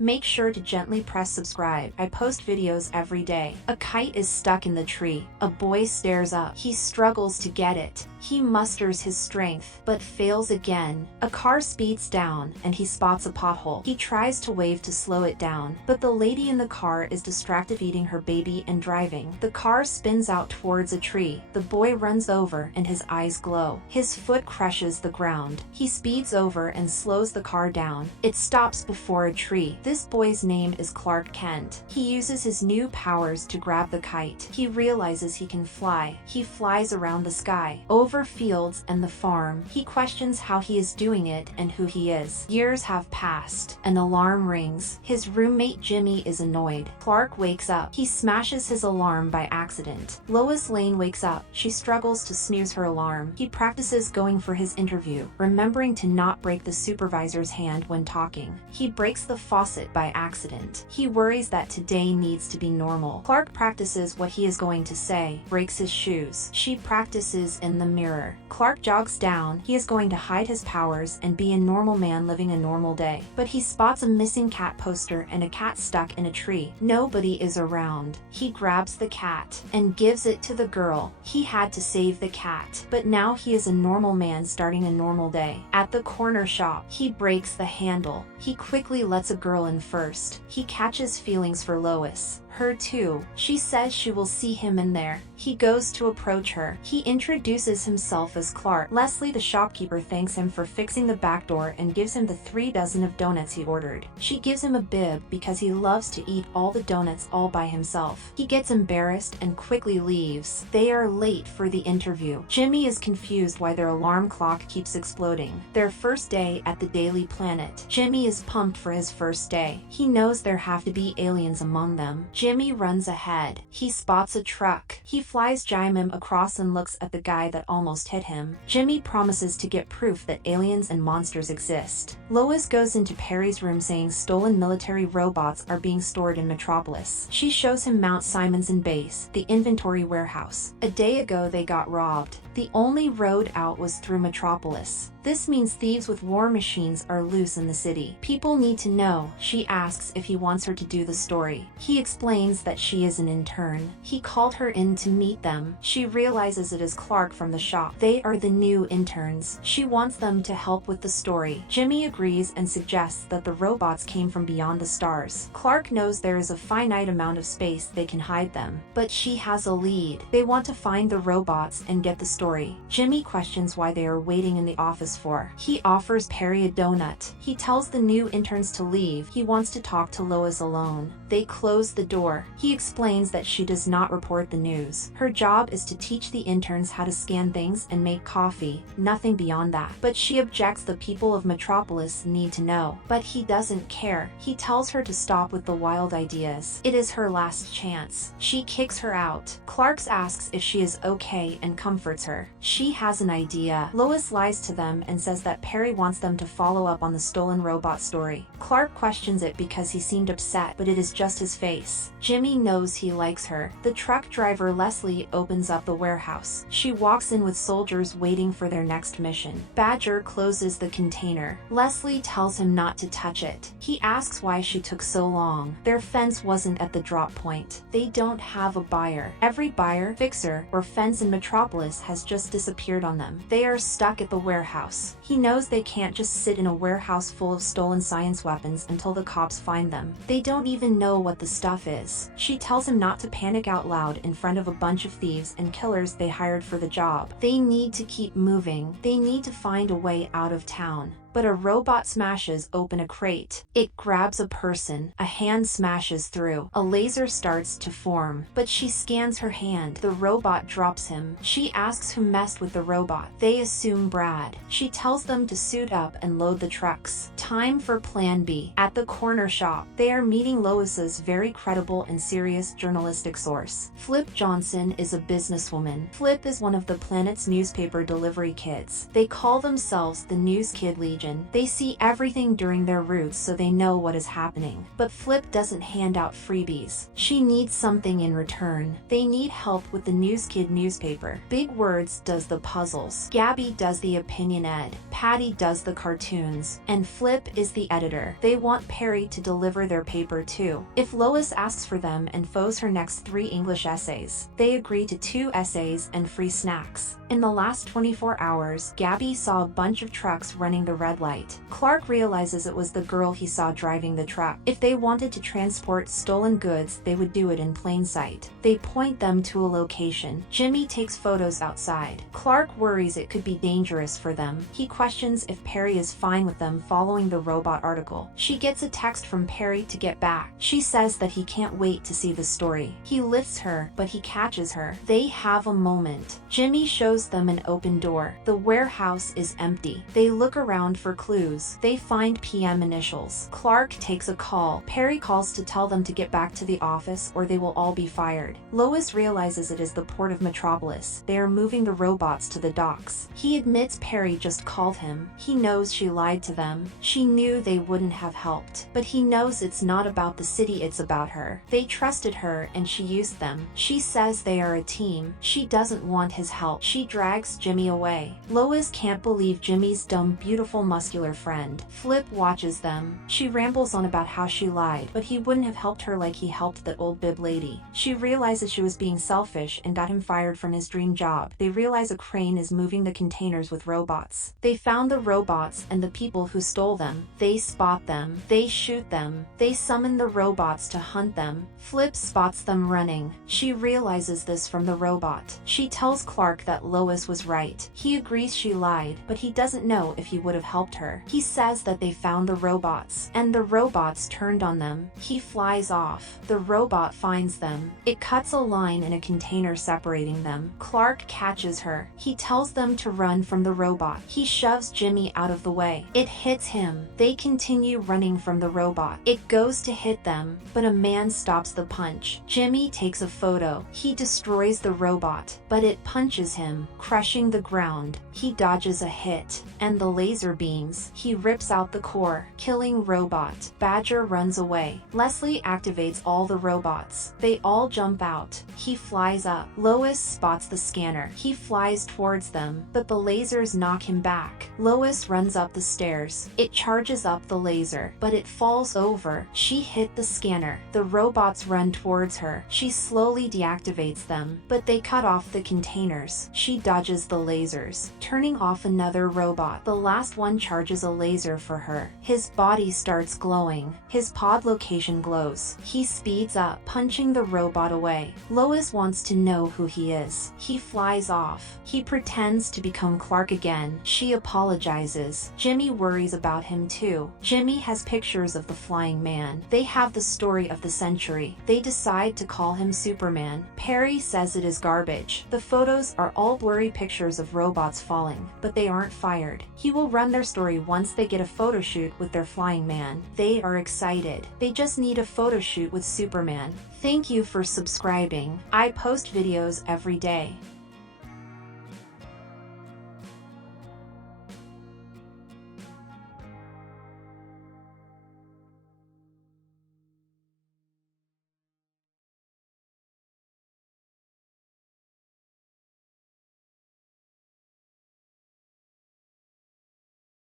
Make sure to gently press subscribe. I post videos every day. A kite is stuck in the tree. A boy stares up. He struggles to get it. He musters his strength, but fails again. A car speeds down, and he spots a pothole. He tries to wave to slow it down, but the lady in the car is distracted feeding her baby and driving. The car spins out towards a tree. The boy runs over, and his eyes glow. His foot crushes the ground. He speeds over and slows the car down. It stops before a tree. This boy's name is Clark Kent. He uses his new powers to grab the kite. He realizes he can fly. He flies around the sky, over fields and the farm. He questions how he is doing it and who he is. Years have passed. An alarm rings. His roommate Jimmy is annoyed. Clark wakes up. He smashes his alarm by accident. Lois Lane wakes up. She struggles to snooze her alarm. He practices going for his interview, remembering to not break the supervisor's hand when talking. He breaks the faucet by accident. He worries that today needs to be normal. Clark practices what he is going to say, breaks his shoes. She practices in the mirror. Clark jogs down. He is going to hide his powers and be a normal man living a normal day. But he spots a missing cat poster and a cat stuck in a tree. Nobody is around. He grabs the cat and gives it to the girl. He had to save the cat, but now he is a normal man starting a normal day. At the corner shop, he breaks the handle. He quickly lets a girl in first. He catches feelings for Lois. Her too. She says she will see him in there. He goes to approach her. He introduces himself as Clark. Leslie, the shopkeeper, thanks him for fixing the back door and gives him the 3 dozen of donuts he ordered. She gives him a bib because he loves to eat all the donuts all by himself. He gets embarrassed and quickly leaves. They are late for the interview. Jimmy is confused why their alarm clock keeps exploding. Their first day at the Daily Planet. Jimmy is pumped for his first day. He knows there have to be aliens among them. Jimmy runs ahead. He spots a truck. He flies Jimmy across and looks at the guy that almost hit him. Jimmy promises to get proof that aliens and monsters exist. Lois goes into Perry's room saying stolen military robots are being stored in Metropolis. She shows him Mount Simonson Base, the inventory warehouse. A day ago they got robbed. The only road out was through Metropolis. This means thieves with war machines are loose in the city. People need to know. She asks if he wants her to do the story. He explains that she is an intern. He called her in to meet them. She realizes it is Clark from the shop. They are the new interns. She wants them to help with the story. Jimmy agrees and suggests that the robots came from beyond the stars. Clark knows there is a finite amount of space they can hide them, but she has a lead. They want to find the robots and get the story. Jimmy questions why they are waiting in the office for. He offers Perry a donut. He tells the new interns to leave. He wants to talk to Lois alone. They close the door. He explains that she does not report the news. Her job is to teach the interns how to scan things and make coffee, nothing beyond that. But she objects the people of Metropolis need to know. But he doesn't care. He tells her to stop with the wild ideas. It is her last chance. She kicks her out. Clark asks if she is okay and comforts her. She has an idea. Lois lies to them and says that Perry wants them to follow up on the stolen robot story. Clark questions it because he seemed upset, but it is just his face. Jimmy knows he likes her. The truck driver Leslie opens up the warehouse. She walks in with soldiers waiting for their next mission. Badger closes the container. Leslie tells him not to touch it. He asks why she took so long. Their fence wasn't at the drop point. They don't have a buyer. Every buyer, fixer, or fence in Metropolis has just disappeared on them. They are stuck at the warehouse. He knows they can't just sit in a warehouse full of stolen science weapons until the cops find them. They don't even know what the stuff is. She tells him not to panic out loud in front of a bunch of thieves and killers they hired for the job. They need to keep moving. They need to find a way out of town. But a robot smashes open a crate. It grabs a person. A hand smashes through. A laser starts to form, but she scans her hand. The robot drops him. She asks who messed with the robot. They assume Brad. She tells them to suit up and load the trucks. Time for Plan B. At the corner shop, they are meeting Lois's very credible and serious journalistic source. Flip Johnson is a businesswoman. Flip is one of the planet's newspaper delivery kids. They call themselves the News Kid Legion. location. They see everything during their routes so they know what is happening. But Flip doesn't hand out freebies. She needs something in return. They need help with the News Kid newspaper. Big Words does the puzzles. Gabby does the opinion ed. Patty does the cartoons. And Flip is the editor. They want Perry to deliver their paper too. If Lois asks for them and Foes her next 3 English essays, they agree to 2 essays and free snacks. In the last 24 hours, Gabby saw a bunch of trucks running the red light. Clark realizes it was the girl he saw driving the truck. If they wanted to transport stolen goods, they would do it in plain sight. They point them to a location. Jimmy takes photos outside. Clark worries it could be dangerous for them. He questions if Perry is fine with them following the robot article. She gets a text from Perry to get back. She says that he can't wait to see the story. He lifts her, but he catches her. They have a moment. Jimmy shows them an open door. The warehouse is empty. They look around for clues. They find PM initials. Clark takes a call. Perry calls to tell them to get back to the office or they will all be fired. Lois realizes it is the port of Metropolis. They are moving the robots to the docks. He admits Perry just called him. He knows she lied to them. She knew they wouldn't have helped. But he knows it's not about the city, it's about her. They trusted her and she used them. She says they are a team. She doesn't want his help. She drags Jimmy away. Lois can't believe Jimmy's dumb, beautiful, muscular friend. Flip watches them. She rambles on about how she lied, but he wouldn't have helped her like he helped that old bib lady. She realizes she was being selfish and got him fired from his dream job. They realize a crane is moving the containers with robots. They found the robots and the people who stole them. They spot them. They shoot them. They summon the robots to hunt them. Flip spots them running. She realizes this from the robot. She tells Clark that Lois was right. He agrees she lied, but he doesn't know if he would have helped her. He says that they found the robots, and the robots turned on them. He flies off. The robot finds them. It cuts a line in a container separating them. Clark catches her. He tells them to run from the robot. He shoves Jimmy out of the way. It hits him. They continue running from the robot. It goes to hit them, but a man stops the punch. Jimmy takes a photo. He destroys the robot, but it punches him, crushing the ground. He dodges a hit, and the laser beams. He rips out the core, killing robot. Badger runs away. Leslie activates all the robots. They all jump out. He flies up. Lois spots the scanner. He flies towards them, but the lasers knock him back. Lois runs up the stairs. It charges up the laser, but it falls over. She hit the scanner. The robots run towards her. She slowly deactivates them, but they cut off the containers. She dodges the lasers, turning off another robot. The last one charges a laser for her. His body starts glowing. His pod location glows. He speeds up, punching the robot away. Lois wants to know who he is. He flies off. He pretends to become Clark again. She apologizes. Jimmy worries about him too. Jimmy has pictures of the flying man. They have the story of the century. They decide to call him Superman. Perry says it is garbage. The photos are all blurry pictures of robots falling, but they aren't fired. He will run their story once they get a photo shoot with their flying man. They are excited. They just need a photo shoot with Superman. Thank you for subscribing. I post videos every day.